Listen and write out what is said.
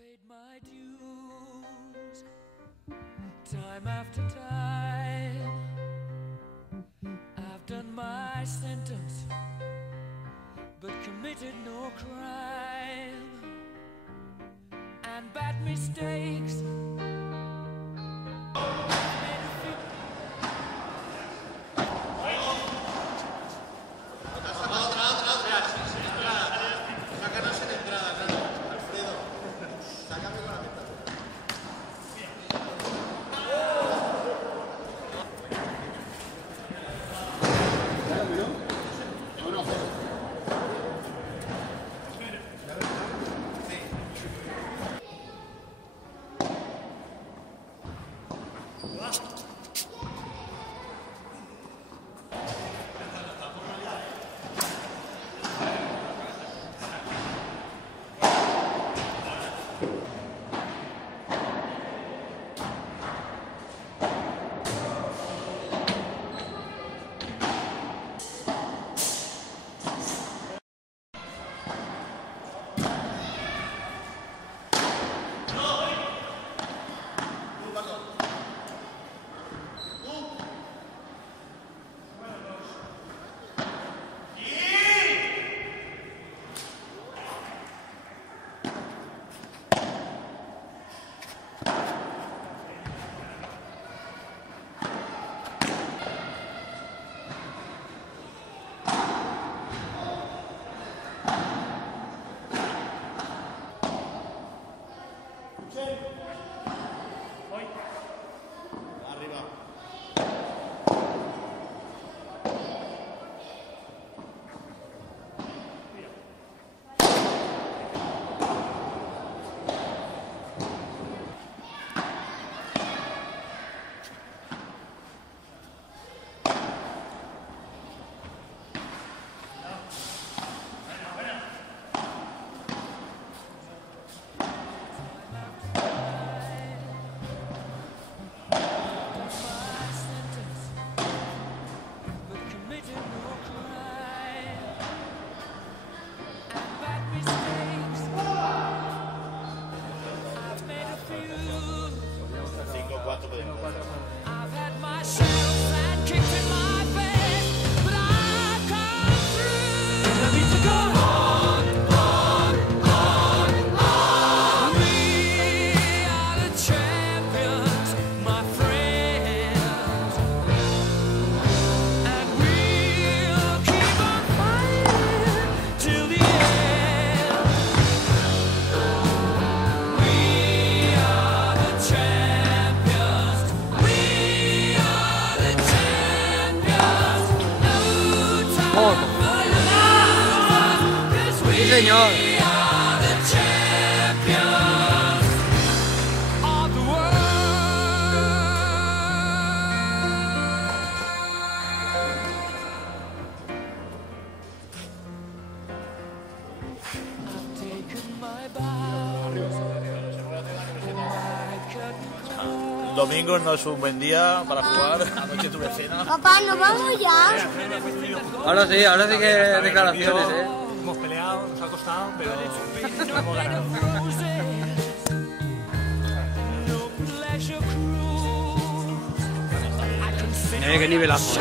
paid my dues, time after time. I've done my sentence, but committed no crime. And bad mistakes. I've had my shadows and kicks in my face, but I've come through. I need to go on. We are the champions, my friends, and we'll keep on fighting till the end. We are the champions. Sí, señor. El domingo no es un buen día para jugar. Anoche tuve cena. Papá, ¿nos vamos ya? Ahora sí que declaraciones, Hemos peleado, nos ha costado, pero hemos ganado. Qué nivelazo.